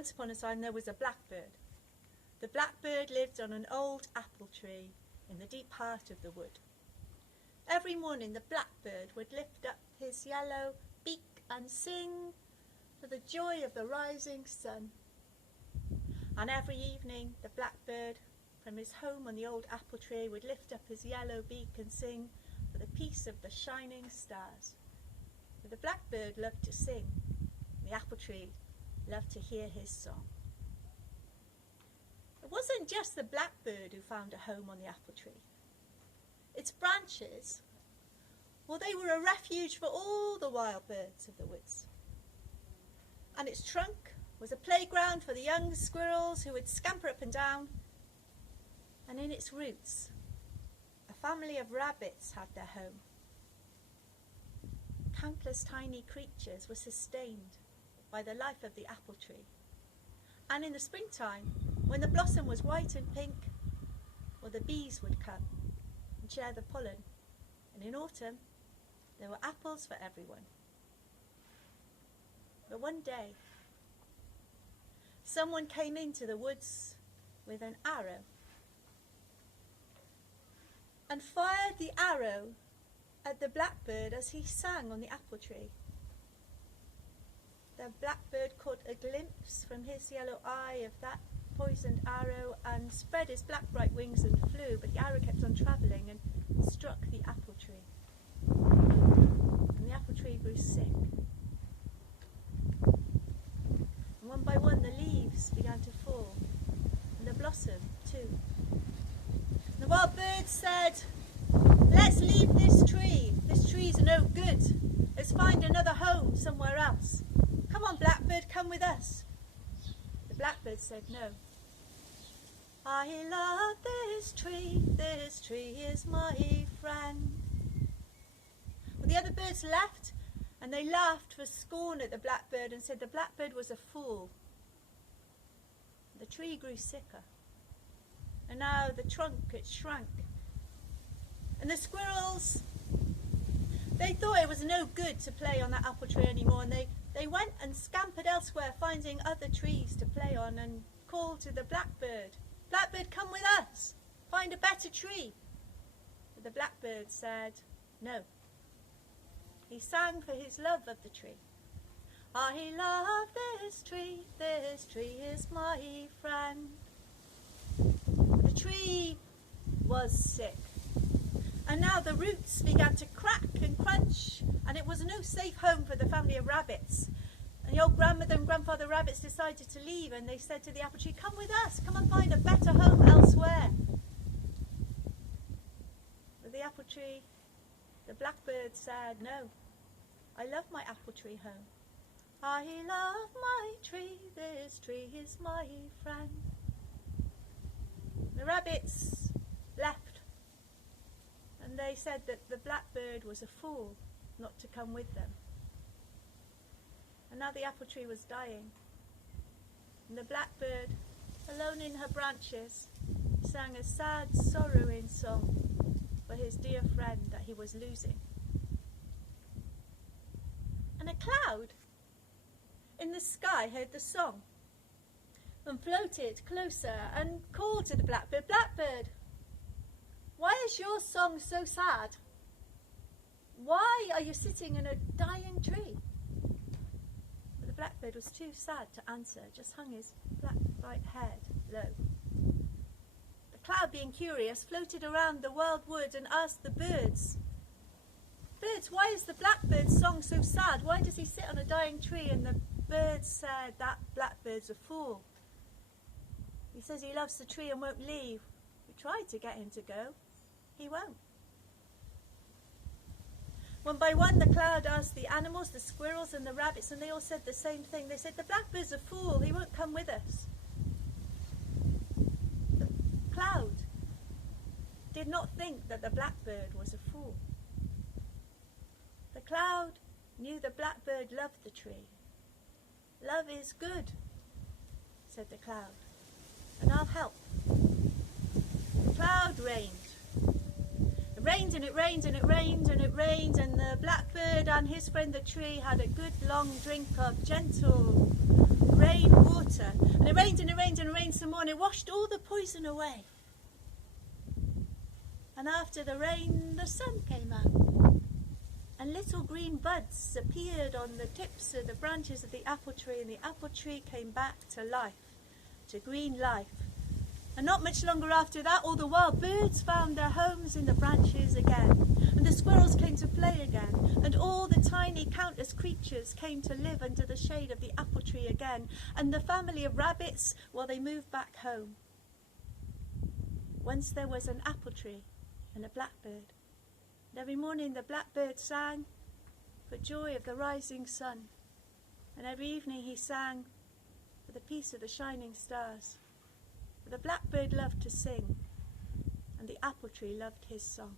Once upon a time there was a blackbird. The blackbird lived on an old apple tree in the deep heart of the wood. Every morning the blackbird would lift up his yellow beak and sing for the joy of the rising sun. And every evening the blackbird from his home on the old apple tree would lift up his yellow beak and sing for the peace of the shining stars. For the blackbird loved to sing, and the apple tree loved to hear his song. It wasn't just the blackbird who found a home on the apple tree. Its branches, well, they were a refuge for all the wild birds of the woods. And its trunk was a playground for the young squirrels who would scamper up and down. And in its roots, a family of rabbits had their home. Countless tiny creatures were sustained by the life of the apple tree. And in the springtime, when the blossom was white and pink, well, the bees would come and share the pollen. And in autumn, there were apples for everyone. But one day, someone came into the woods with an arrow and fired the arrow at the blackbird as he sang on the apple tree. The blackbird caught a glimpse from his yellow eye of that poisoned arrow and spread his black bright wings and flew, but the arrow kept on travelling and struck the apple tree. And the apple tree grew sick. And one by one the leaves began to fall, and the blossom too. And the wild birds said, "Let's leave this tree. This tree's no good. Let's find another home somewhere else. Come on, blackbird, come with us." The blackbird said no. "I love this tree is my friend." Well, the other birds left, and they laughed for scorn at the blackbird and said the blackbird was a fool. The tree grew sicker, and now the trunk, it shrank. And the squirrels, they thought it was no good to play on that apple tree anymore, and they went and scampered elsewhere, finding other trees to play on, and called to the blackbird, "Blackbird, come with us, find a better tree." But the blackbird said no. He sang for his love of the tree. "I love this tree is my friend." The tree was sick, and now the roots began to crack and crunch, and it was no safe home for the family of rabbits. And the old grandmother and grandfather rabbits decided to leave, and they said to the apple tree, "Come with us, come and find a better home elsewhere." But the apple tree, the blackbird said, "No, I love my apple tree home. I love my tree, this tree is my friend." The rabbits left, and they said that the blackbird was a fool not to come with them. And now the apple tree was dying, and the blackbird, alone in her branches, sang a sad, sorrowing song for his dear friend that he was losing. And a cloud in the sky heard the song and floated closer and called to the blackbird, "Blackbird, why is your song so sad? Why are you sitting in a dying tree?" But the blackbird was too sad to answer, just hung his black bright head low. The cloud, being curious, floated around the wild wood and asked the birds, "Birds, why is the blackbird's song so sad? Why does he sit on a dying tree?" And the birds said, "That blackbird's a fool. He says he loves the tree and won't leave. We tried to get him to go. He won't." One by one the cloud asked the animals, the squirrels and the rabbits, and they all said the same thing. They said, "The blackbird's a fool. He won't come with us." The cloud did not think that the blackbird was a fool. The cloud knew the blackbird loved the tree. "Love is good," said the cloud, "and I'll help." The cloud rained. It rained and it rained and it rained and it rained, and the blackbird and his friend the tree had a good long drink of gentle rain water. And it rained and it rained and it rained some more, and it washed all the poison away. And after the rain, the sun came out. And little green buds appeared on the tips of the branches of the apple tree, and the apple tree came back to life, to green life. And not much longer after that, all the wild birds found their homes in the branches again, and the squirrels came to play again, and all the tiny countless creatures came to live under the shade of the apple tree again, and the family of rabbits, well, they moved back home. Once there was an apple tree and a blackbird, and every morning the blackbird sang for joy of the rising sun, and every evening he sang for the peace of the shining stars. For the blackbird loved to sing, and the apple tree loved his song.